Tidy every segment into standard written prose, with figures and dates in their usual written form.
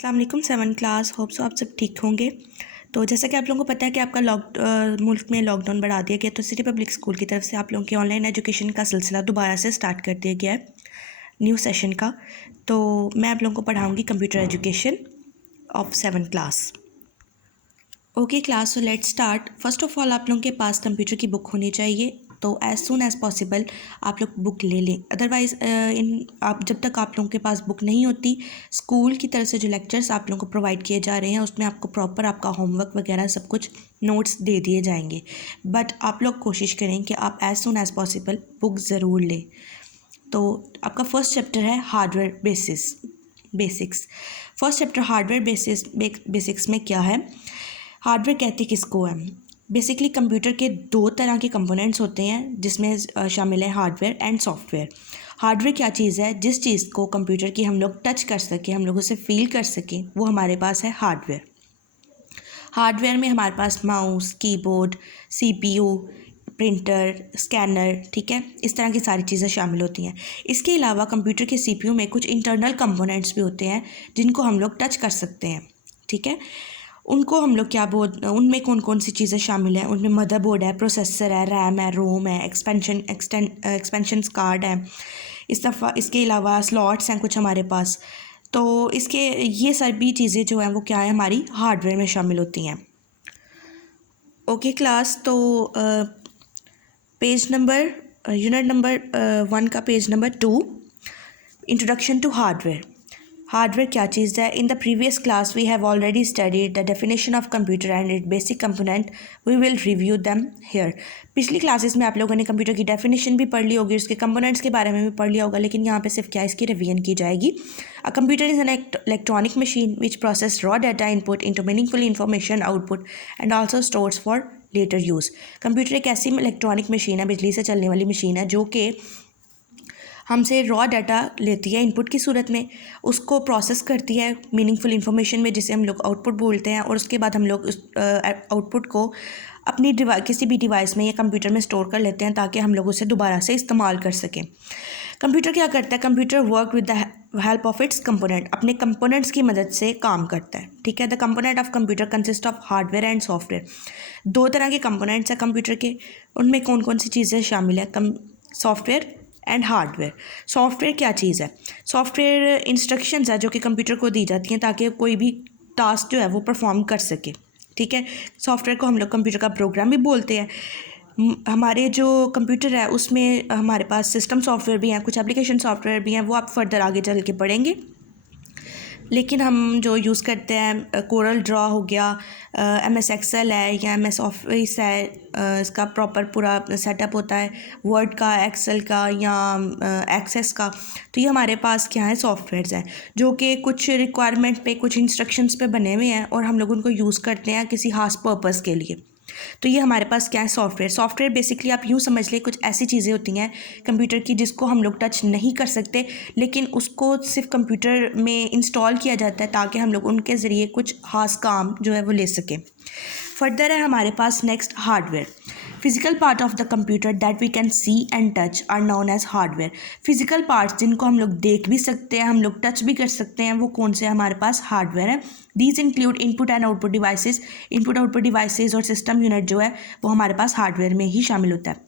अस्सलाम वालेकुम 7 class. Hope so आप सब ठीक होंगे। तो जैसा कि आप लोगों को पता है कि आपका मुल्क में लॉकडाउन बढ़ा दिया गया, तो सिटी पब्लिक स्कूल की तरफ से आप लोगों के ऑनलाइन एजुकेशन का सिलसिला दोबारा से स्टार्ट कर दिया गया है न्यू सेशन का। तो मैं आप लोगों को पढ़ाऊँगी computer education of 7 class. Okay class, so let's start. First of all आप लोगों के पास कंप्यूटर की बुक होनी चाहिए, तो एज़ सून एज़ पॉसिबल आप लोग बुक ले लें। अदरवाइज़ आप जब तक आप लोगों के पास बुक नहीं होती, स्कूल की तरफ से जो लेक्चर्स आप लोगों को प्रोवाइड किए जा रहे हैं उसमें आपको प्रॉपर आपका होमवर्क वगैरह सब कुछ नोट्स दे दिए जाएंगे। बट आप लोग कोशिश करें कि आप as soon as possible book ज़रूर लें। तो आपका फर्स्ट चैप्टर है hardware basics. First chapter hardware basics में क्या है, हार्डवेयर कहते किसको है। बेसिकली कंप्यूटर के दो तरह के कंपोनेंट्स होते हैं, जिसमें शामिल है हार्डवेयर एंड सॉफ्टवेयर। हार्डवेयर क्या चीज़ है, जिस चीज़ को कंप्यूटर की हम लोग टच कर सकें, हम लोग उसे फील कर सकें, वो हमारे पास है हार्डवेयर। हार्डवेयर में हमारे पास mouse, keyboard, CPU, printer, scanner, ठीक है, इस तरह की सारी चीज़ें शामिल होती हैं। इसके अलावा कंप्यूटर के सीपीयू में कुछ इंटरनल कंपोनेंट्स भी होते हैं जिनको हम लोग टच कर सकते हैं, ठीक है। उनको हम लोग उनमें कौन कौन सी चीज़ें शामिल हैं, उनमें मदरबोर्ड है, प्रोसेसर है, रैम है, रोम है, एक्सपेंशन कार्ड है, इसके अलावा स्लॉट्स हैं कुछ हमारे पास। तो ये सभी चीज़ें जो हैं वो क्या है, हमारी हार्डवेयर में शामिल होती हैं। ओके क्लास, तो यूनिट नंबर 1 का page number 2, introduction to hardware. Hardware क्या चीज़ है। In the previous class we have already studied the definition of computer and it basic component, we will review them here. पिछली classes में आप लोगों ने कंप्यूटर की डेफिनेशन भी पढ़ ली होगी, उसके कंपोनेंट्स के बारे में भी पढ़ लिया होगा, लेकिन यहाँ पे सिर्फ क्या इसकी रिवीजन की जाएगी। A computer is an electronic machine which process raw data input into meaningful information output and also stores for later use. Computer एक ऐसी इलेक्ट्रॉनिक मशीन है, बिजली से चलने वाली मशीन है, जो कि हमसे रॉ डाटा लेती है इनपुट की सूरत में, उसको प्रोसेस करती है मीनिंगफुल इन्फॉर्मेशन में, जिसे हम लोग आउटपुट बोलते हैं, और उसके बाद हम लोग उस आउटपुट को अपनी किसी भी डिवाइस में या कंप्यूटर में स्टोर कर लेते हैं, ताकि हम लोग उसे दोबारा से इस्तेमाल कर सकें। कंप्यूटर क्या करता है, computer work with the help of its component, अपने कंपोनेंट्स की मदद से काम करता है, ठीक है। The component of computer consist of hardware and software. दो तरह के कंपोनेंट्स हैं कंप्यूटर के, उनमें कौन कौन सी चीज़ें शामिल है, सॉफ्टवेयर एंड हार्डवेयर। सॉफ्टवेयर क्या चीज़ है, सॉफ्टवेयर इंस्ट्रक्शंस है जो कि कंप्यूटर को दी जाती हैं ताकि कोई भी टास्क जो है वो परफॉर्म कर सके, ठीक है। सॉफ्टवेयर को हम लोग कंप्यूटर का प्रोग्राम भी बोलते हैं। हमारे जो कंप्यूटर है उसमें हमारे पास सिस्टम सॉफ्टवेयर भी हैं, कुछ एप्लीकेशन सॉफ्टवेयर भी हैं, वो आप फर्दर आगे चल के पढ़ेंगे। लेकिन हम जो यूज़ करते हैं, कोरल ड्रॉ हो गया, MS एक्सेल है या MS ऑफिस है, इसका प्रॉपर पूरा सेटअप होता है, वर्ड का, एक्सेल का या एक्सेस का। तो ये हमारे पास क्या है, सॉफ्टवेयर्स हैं जो कि कुछ रिक्वायरमेंट पे, कुछ इंस्ट्रक्शंस पे बने हुए हैं, और हम लोग उनको यूज़ करते हैं किसी खास पर्पज़ के लिए। तो ये हमारे पास क्या है, सॉफ्टवेयर बेसिकली आप यूँ समझ लें, कुछ ऐसी चीज़ें होती हैं कंप्यूटर की जिसको हम लोग टच नहीं कर सकते, लेकिन उसको सिर्फ कंप्यूटर में इंस्टॉल किया जाता है ताकि हम लोग उनके ज़रिए कुछ खास काम जो है वो ले सकें। फर्दर है हमारे पास next hardware. Physical part of the computer that we can see and touch are known as hardware. Physical parts जिनको हम लोग देख भी सकते हैं, हम लोग टच भी कर सकते हैं, वो कौन से हमारे पास हार्डवेयर है। These include input and output devices. Input output devices और सिस्टम यूनिट जो है वो हमारे पास हार्डवेयर में ही शामिल होता है।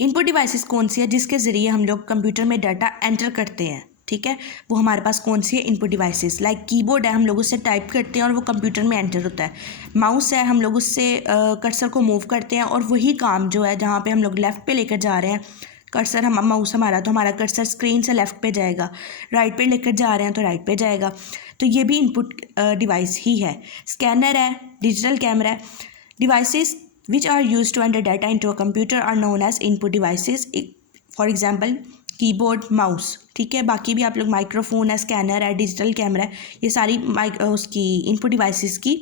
इनपुट डिवाइसेस कौन सी है, जिसके ज़रिए हम लोग कंप्यूटर में डाटा एंटर करते हैं, ठीक है, वो हमारे पास कौन सी है, इनपुट डिवाइसेस। लाइक कीबोर्ड है, हम लोग उससे टाइप करते हैं और वो कंप्यूटर में एंटर होता है। माउस है, हम लोग उससे कर्सर को मूव करते हैं, और वही काम जो है जहाँ पे हम लोग लेफ़्ट पे लेकर जा रहे हैं कर्सर, हम माउस हमारा, तो हमारा कर्सर स्क्रीन से लेफ़्ट पे जाएगा, राइट पे लेकर जा रहे हैं तो राइट पे जाएगा। तो ये भी इनपुट डिवाइस ही है। स्कैनर है, डिजिटल कैमरा है। Devices which are used to enter data into a computer are known as input devices. For example, keyboard, mouse, ठीक है। बाकी भी आप लोग माइक्रोफोन है, स्कैनर है, डिजिटल कैमरा है, ये सारी उसकी इनपुट डिवाइसेस की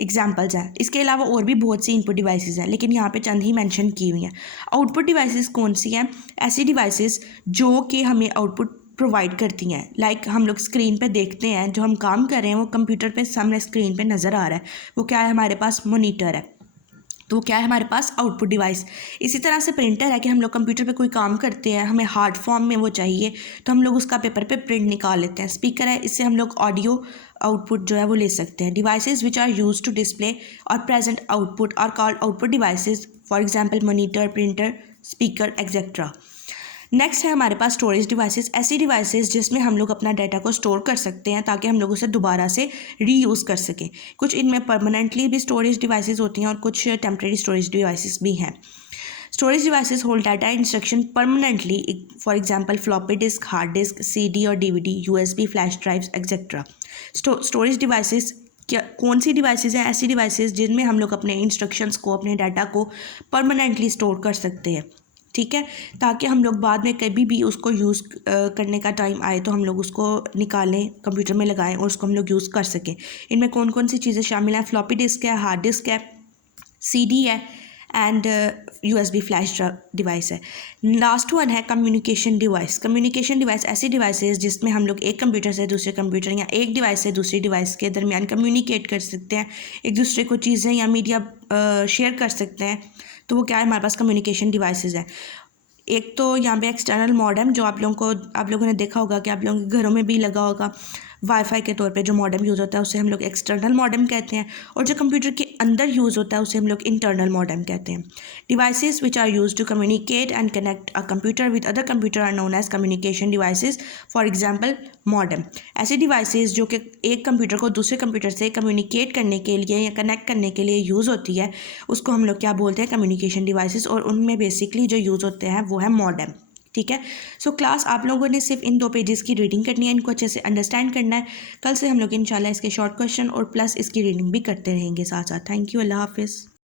एग्जांपल्स हैं। इसके अलावा और भी बहुत सी इनपुट डिवाइसेस हैं, लेकिन यहाँ पे चंद ही मेंशन की हुई हैं। आउटपुट डिवाइसेस कौन सी हैं, ऐसी डिवाइसेस जो कि हमें आउटपुट प्रोवाइड करती हैं। लाइक हम लोग स्क्रीन पे देखते हैं, जो हम काम कर रहे हैं वो कंप्यूटर पे सामने स्क्रीन पे नज़र आ रहा है, वो क्या है, हमारे पास मोनीटर है। तो क्या है हमारे पास आउटपुट डिवाइस। इसी तरह से प्रिंटर है कि हम लोग कंप्यूटर पे कोई काम करते हैं, हमें हार्ड फॉर्म में वो चाहिए तो हम लोग उसका पेपर पे प्रिंट निकाल लेते हैं। स्पीकर है, इससे हम लोग ऑडियो आउटपुट जो है वो ले सकते हैं। Devices which are use to display और present output are called output devices, for example monitor, printer, speaker etcetera. Next है हमारे पास स्टोरेज डिवाइसेस, ऐसी डिवाइसेस जिसमें हम लोग अपना डाटा को स्टोर कर सकते हैं ताकि हम लोग उसे दोबारा से रीयूज़ कर सकें। कुछ इनमें परमानेंटली भी स्टोरेज डिवाइसेस होती हैं और कुछ टेम्परेरी स्टोरेज डिवाइसेस भी हैं। Storage devices hold data instruction permanently, for example floppy disk, hard disk, CD और DVD, USB, flash drives etcetera. Storage devices क्या कौन सी डिवाइसेस हैं? ऐसी डिवाइसेस जिनमें हम लोग अपने इंस्ट्रक्शंस को, अपने डाटा को परमानेंटली स्टोर कर सकते हैं, ठीक है, ताकि हम लोग बाद में कभी भी उसको यूज़ करने का टाइम आए तो हम लोग उसको निकालें, कंप्यूटर में लगाएं और उसको हम लोग यूज़ कर सकें। इनमें कौन कौन सी चीज़ें शामिल हैं? फ्लॉपी डिस्क है, हार्ड डिस्क है, CD है एंड USB फ्लैश डिवाइस है। लास्ट वन है कम्युनिकेशन डिवाइस। कम्युनिकेशन डिवाइस ऐसी डिवाइसेस जिसमें हम लोग एक कंप्यूटर से दूसरे कंप्यूटर या एक डिवाइस से दूसरी डिवाइस के दरमियान कम्युनिकेट कर सकते हैं, एक दूसरे को चीज़ें या मीडिया शेयर कर सकते हैं, तो वो क्या है हमारे पास कम्युनिकेशन डिवाइसेस है। एक तो यहाँ पे एक्सटर्नल मॉडेम, जो आप लोगों ने देखा होगा कि आप लोगों के घरों में भी लगा होगा, वाईफाई के तौर पे जो मॉडेम यूज़ होता है उसे हम लोग एक्सटर्नल मॉडेम कहते हैं, और जो कंप्यूटर के अंदर यूज़ होता है उसे हम लोग इंटरनल मॉडेम कहते हैं। Devices which are use to communicate and connect a computer with other computer are known as communication devices, for example modem. ऐसी डिवाइसेस जो कि एक कंप्यूटर को दूसरे कंप्यूटर से कम्युनिकेट करने के लिए या कनेक्ट करने के लिए यूज़ होती है, उसको हम लोग क्या बोलते हैं? कम्युनिकेशन डिवाइसेस, और उनमें बेसिकली जो यूज़ होते हैं वो है मॉडेम, ठीक है। सो क्लास आप लोगों ने सिर्फ इन 2 पेजेस की रीडिंग करनी है, इनको अच्छे से अंडरस्टैंड करना है। कल से हम लोग इंशाल्लाह इसके शॉर्ट क्वेश्चन और प्लस इसकी रीडिंग भी करते रहेंगे साथ साथ। थैंक यू, अल्लाह हाफिज़।